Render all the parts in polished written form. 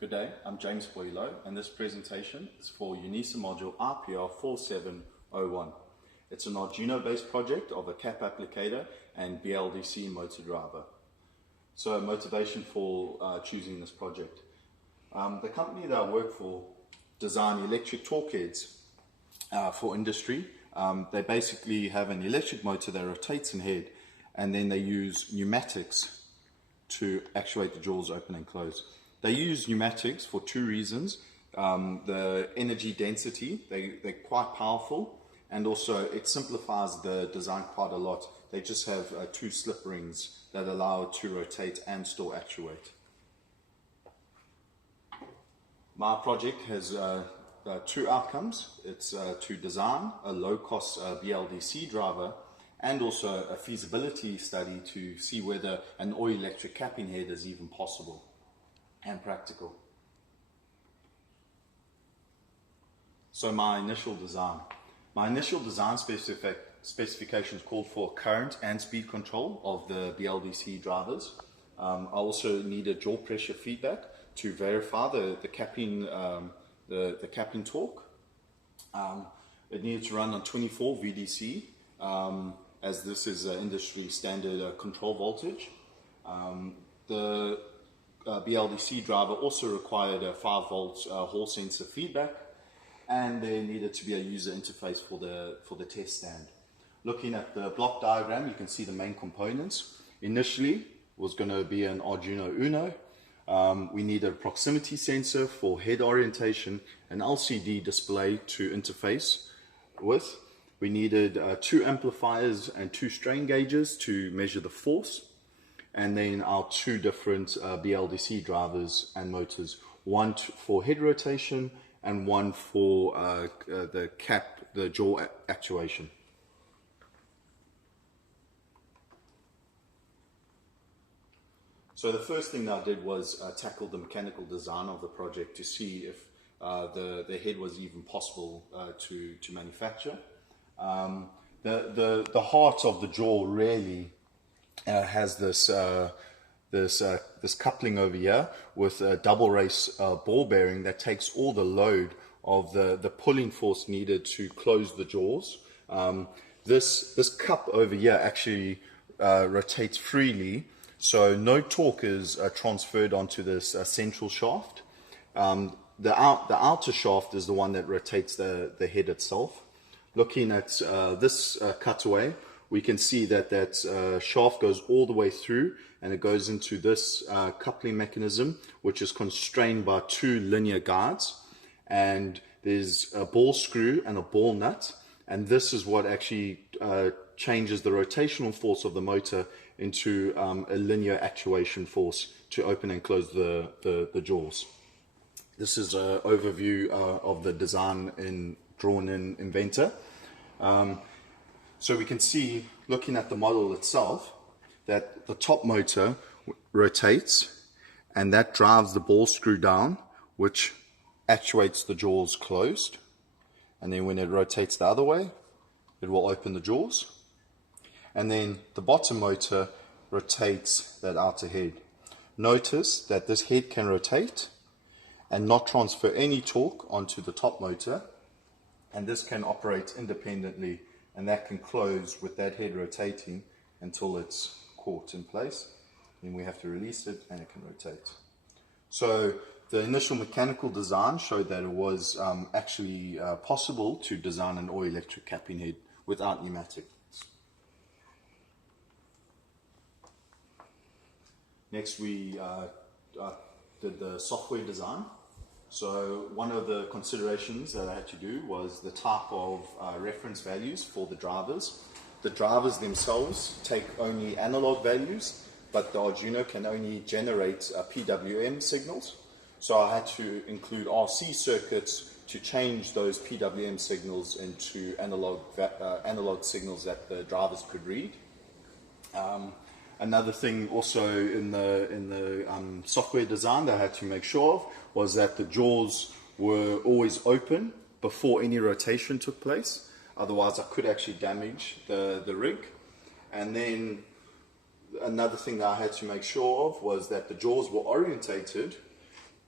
Good day, I'm James Louw, and this presentation is for UNISA module IPR4701. It's an Arduino-based project of a cap applicator and BLDC motor driver. So motivation for choosing this project. The company that I work for design electric torque heads for industry. They basically have an electric motor that rotates in head, and then they use pneumatics to actuate the jaws open and close. They use pneumatics for two reasons. The energy density, they're quite powerful, and also it simplifies the design quite a lot. They just have two slip rings that allow it to rotate and still actuate. My project has two outcomes. It's to design a low-cost BLDC driver and also a feasibility study to see whether an all-electric capping head is even possible and practical. So my initial design specifications called for current and speed control of the BLDC drivers. I also needed jaw pressure feedback to verify the capping torque. It needed to run on 24 VDC, as this is industry standard control voltage. The BLDC driver also required a 5 volt hall sensor feedback, and there needed to be a user interface for the test stand. Looking at the block diagram, you can see the main components. Initially was going to be an Arduino Uno. We needed a proximity sensor for head orientation, an LCD display to interface with. We needed 2 amplifiers and 2 strain gauges to measure the force, and then our 2 different BLDC drivers and motors, one for head rotation and one for the jaw actuation. So the first thing that I did was tackle the mechanical design of the project to see if the head was even possible to manufacture. The heart of the jaw really has this coupling over here with a double race ball bearing that takes all the load of the pulling force needed to close the jaws. This cup over here actually rotates freely, so no torque is transferred onto this central shaft. The outer shaft is the one that rotates the head itself. Looking at this cutaway, we can see that shaft goes all the way through, and it goes into this coupling mechanism, which is constrained by 2 linear guides, and there's a ball screw and a ball nut, and this is what actually changes the rotational force of the motor into a linear actuation force to open and close the jaws. This is an overview of the design drawn in Inventor. So we can see, looking at the model itself, that the top motor rotates, and that drives the ball screw down, which actuates the jaws closed. And then when it rotates the other way, it will open the jaws. And then the bottom motor rotates that outer head. Notice that this head can rotate and not transfer any torque onto the top motor, and this can operate independently, and that can close with that head rotating until it's caught in place. Then we have to release it and it can rotate. So the initial mechanical design showed that it was actually possible to design an all-electric capping head without pneumatics. Next we did the software design. So one of the considerations that I had to do was the type of reference values for the drivers. The drivers themselves take only analog values, but the Arduino can only generate PWM signals. So I had to include RC circuits to change those PWM signals into analog signals that the drivers could read. Another thing also in the software design that I had to make sure of was that the jaws were always open before any rotation took place. Otherwise I could actually damage the rig. And then another thing that I had to make sure of was that the jaws were orientated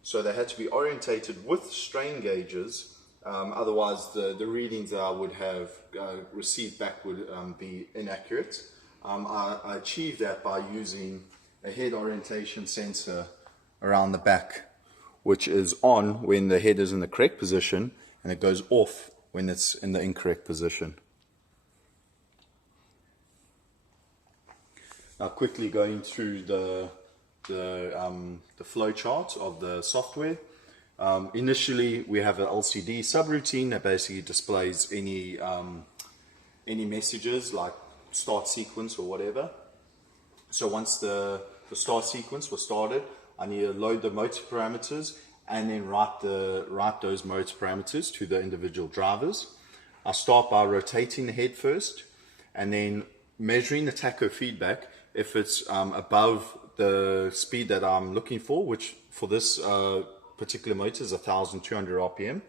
So they had to be orientated with strain gauges, otherwise the readings that I would have received back would be inaccurate. I achieved that by using a head orientation sensor around the back, which is on when the head is in the correct position, and it goes off when it's in the incorrect position. Now quickly going through the flow chart of the software. Initially we have an LCD subroutine that basically displays any messages like start sequence or whatever. So once the start sequence was started, I need to load the motor parameters and then write those motor parameters to the individual drivers. I start by rotating the head first and then measuring the tacho feedback. If it's above the speed that I'm looking for, which for this particular motor is 1,200 RPM,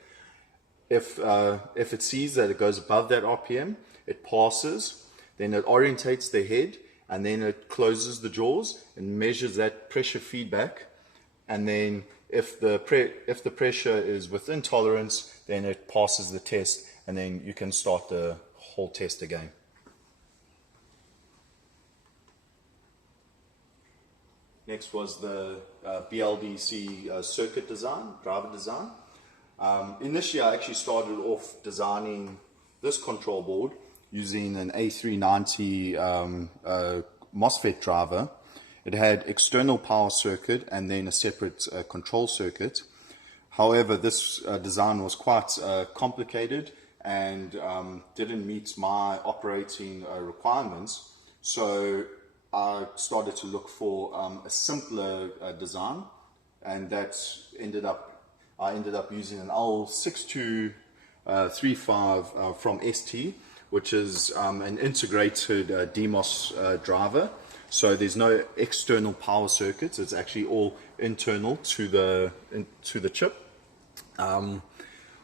if it sees that it goes above that RPM, it passes, then it orientates the head, and then it closes the jaws and measures that pressure feedback. And then if the pressure is within tolerance, then it passes the test, and then you can start the whole test again. Next was the BLDC circuit design, driver design. Initially I actually started off designing this control board using an A390 MOSFET driver. It had external power circuit and then a separate control circuit. However, this design was quite complicated and didn't meet my operating requirements. So I started to look for a simpler design, and I ended up using an L6235 from ST, which is an integrated DMOS driver. So there's no external power circuits, it's actually all internal to the chip.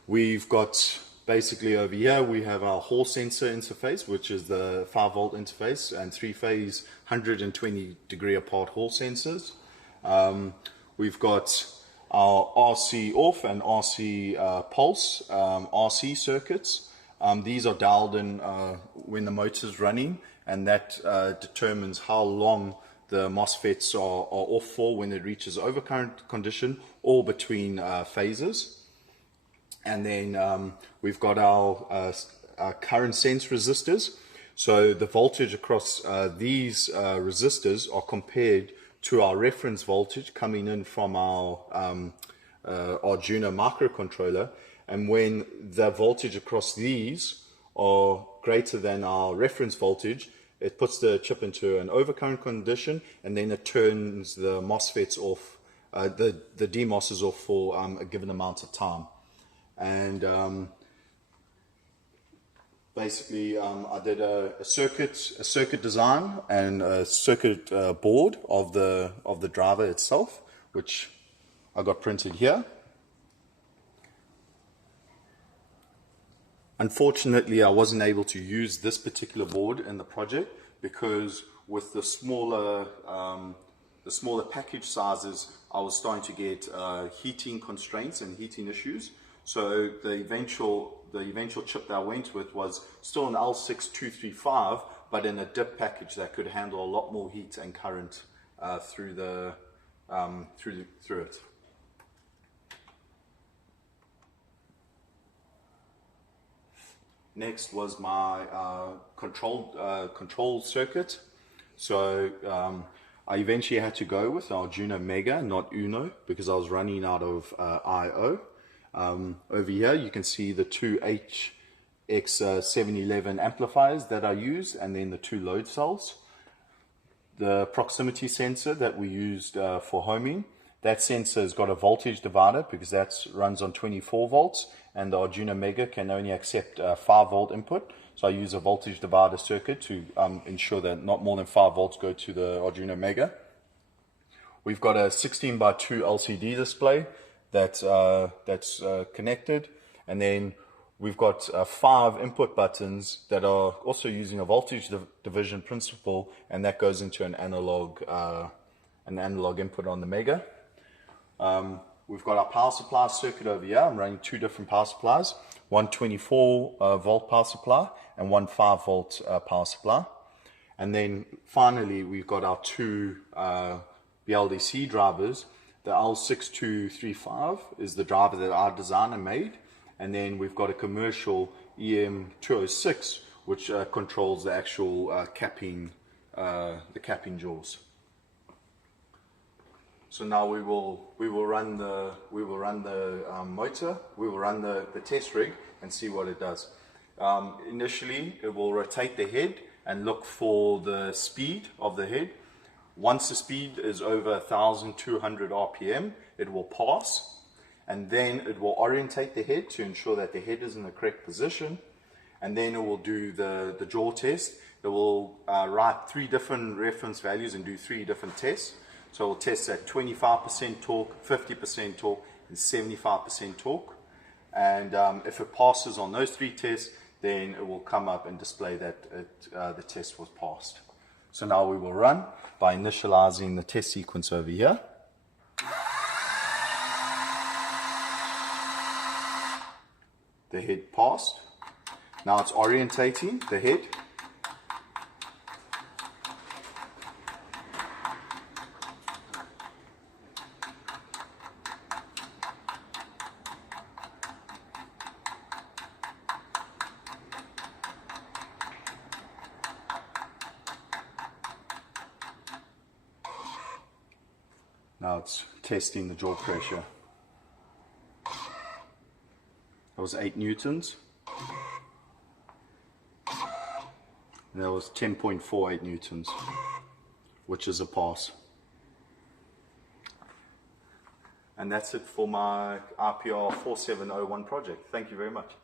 We've got basically over here we have our Hall sensor interface, which is the 5-volt interface, and 3-phase 120 degree apart Hall sensors. We've got our RC off and RC pulse RC circuits. These are dialed in when the motor's running, and that determines how long the MOSFETs are off for when it reaches overcurrent condition or between phases. And then we've got our current sense resistors. So the voltage across these resistors are compared to our reference voltage coming in from our Arduino microcontroller. And when the voltage across these are greater than our reference voltage, it puts the chip into an overcurrent condition, and then it turns the MOSFETs off, the DMOSs off for a given amount of time. And basically I did a circuit design and a circuit board of the driver itself, which I got printed here. Unfortunately, I wasn't able to use this particular board in the project because with the smaller package sizes, I was starting to get heating constraints and heating issues. So the eventual chip that I went with was still an L6235, but in a dip package that could handle a lot more heat and current through it. Next was my control circuit. So I eventually had to go with Arduino Mega, not Uno, because I was running out of I/O. Over here you can see the two HX711 amplifiers that I used, and then the two load cells. The proximity sensor that we used for homing, that sensor has got a voltage divider because that runs on 24 volts, and the Arduino Mega can only accept 5-volt input. So I use a voltage divider circuit to ensure that not more than 5 volts go to the Arduino Mega. We've got a 16:2 LCD display that's connected, and then we've got 5 input buttons that are also using a voltage division principle, and that goes into an analog input on the Mega. we've got our power supply circuit over here. I'm running two different power supplies, one 24 volt power supply and one 5 volt power supply. And then finally, we've got our two BLDC drivers. The L6235 is the driver that our designer made. And then we've got a commercial EM206, which controls the actual capping jaws. So now we will run the motor, we will run the test rig and see what it does. Initially, it will rotate the head and look for the speed of the head. Once the speed is over 1,200 RPM, it will pass, and then it will orientate the head to ensure that the head is in the correct position, and then it will do the jaw test. It will write 3 different reference values and do 3 different tests. So it will test at 25% torque, 50% torque, and 75% torque. And if it passes on those 3 tests, then it will come up and display that the test was passed. So now we will run by initializing the test sequence over here. The head passed. Now it's orientating the head. Now it's testing the jaw pressure. That was 8 newtons. And that was 10.48 newtons, which is a pass. And that's it for my IPR4701 project. Thank you very much.